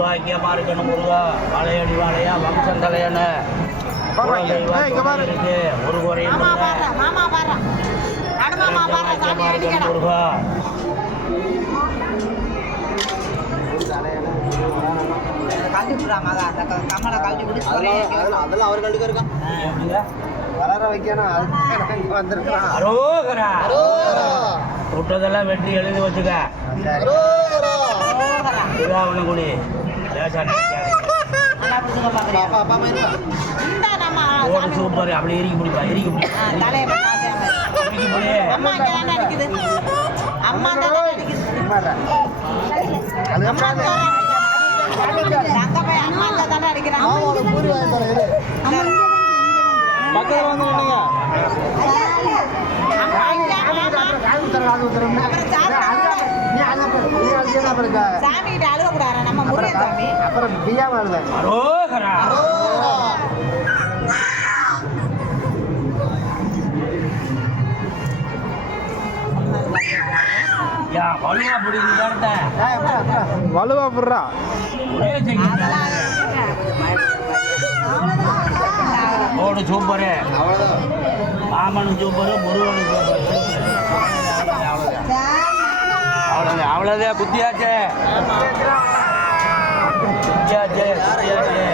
செல்வாக்கியமா இருக்கணும் முருகா. வாழையடி வாழையா வம்சம் தலையன்னு இருக்கு. ஒரு குறையும் முருகா. விட்டதெல்லாம் வெற்றி எழுதி வச்சுக்க. குடி சூப்பர். அப்படி எரிக்க முடியுமா? எரிக்க முடியும். பக்கத்தில் வந்து அப்புறம் வலுவா புடுறா. ஓடு சூப்பரு. மாமனு சூப்பரு, முருகனு சூப்பரு. அவ்வளோதான் அவ்வளோதான். புத்தியாச்சே புத்தியாச்சே புத்தியாச்சே.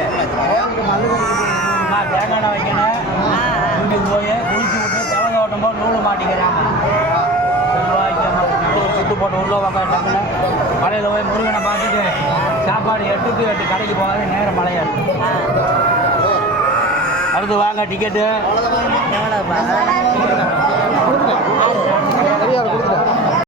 தேங்காய் வைக்கணும். வீட்டுக்கு போய் குளிச்சு விட்டு தவங்க ஓட்டும் போது நூல் மாட்டிக்கிறாங்க. சுட்டு போட்டு உள்ள உக்காட்டாங்கன்னு மலையில் போய் முருகனை பார்த்துட்டு சாப்பாடு 8 to 8 கடைக்கு போகாத நேரம் மழையா இருக்கு. அடுத்து வாங்க டிக்கெட்டு.